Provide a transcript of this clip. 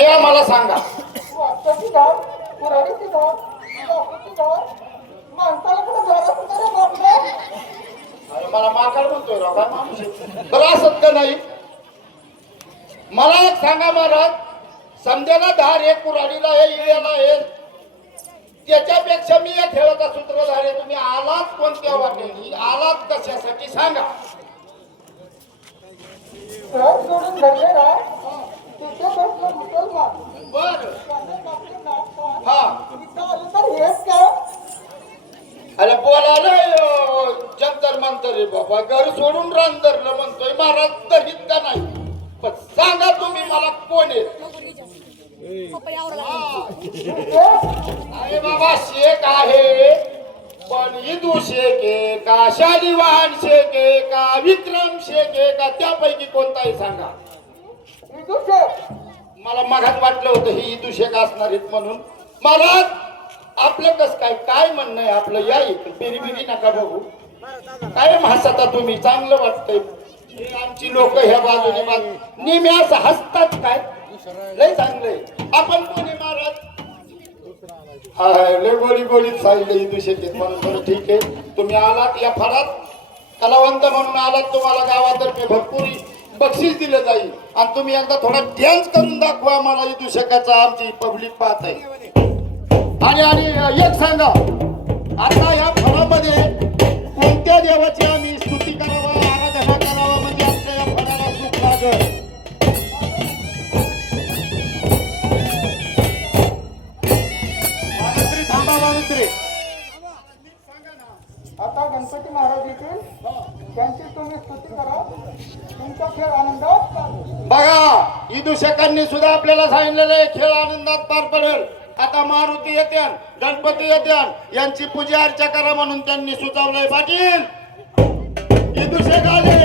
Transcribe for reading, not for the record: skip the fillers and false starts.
ते आम्हाला सांगा. वाटतं गाव पुराडीची गाव लाकूडची गाव माणसाला कुठं जोरात उतरे बापरे. अरे मला माकड म्हणतोय राव, काय माणूस आहे? बरं असत का नाही? मला एक सांगा महाराज, समजायला धार एक कुऱ्हाडीला आहे, इड्याला आहे, त्याच्यापेक्षा मी या खेळाचा सूत्रधार आहे. तुम्ही आलात कोणत्या वाटेने, आलात कशासाठी सांगा. घर सोडून घडले राय तिथे बसलो मुसलमान बर त्याने आपले नाक हा इथं आलं तर हेच काय. अरे बोलायला जंतर मंतर रे बाबा, घर सोडून रान धरलं म्हणतोय महाराज, तर इतका नाही. पण सांगा तुम्ही मला कोण आहे? अरे बाबा शेख आहे, पण हिंदू शेख आहे का, शालिवाहन शेख आहे का, विक्रम शेख आहे का, त्यापैकी कोणताही सांगा. मला मगात वाटलं होतं ही हिंदू शेख असणार आहेत म्हणून. महाराज आपलं कस काय काय म्हणणं आहे आपलं? या इकडे पेरी बिरी नका बघू, काय हसता तुम्ही, चांगलं वाटतंय. हे आमची लोक ह्या बाजूने निम्यास हसतात काय, लय चांगलंय. आपण कोणी महाराज? हा लय गोळी गोळीत सांगितलं हिंदू शेख आहेत म्हणून. बरं ठीक आहे, तुम्ही आलात या फळात कलावंत म्हणून आलात, तुम्हाला गावातर्फे भरपूर बक्षीस दिलं जाईल. आणि तुम्ही एकदा थोडा डान्स करून दाखवा मला हिंदू शेखाचा, आमची पब्लिक पाहत आहे. आणि एक सांगा, आता या फळामध्ये कोणत्या देवाची आम्ही स्तुती करावा, आराधना करावा, म्हणजे आमच्या या फळाला सुख लागल? मानंत्री थांबा, मानंत्री आता गणपती महाराज येतील त्यांची तुम्ही स्तुती करा, तुमचा खेळ आनंदात चालू. बघा हिंदू शेखांनी सुद्धा आपल्याला सांगितलेलं आहे खेळ आनंदात पार पडेल. आता मारुती येत्यान, गणपती येत्यान, यांची पूजा अर्चा करा म्हणून त्यांनी सुचवलंय. पाटील हिंदू शेख आले.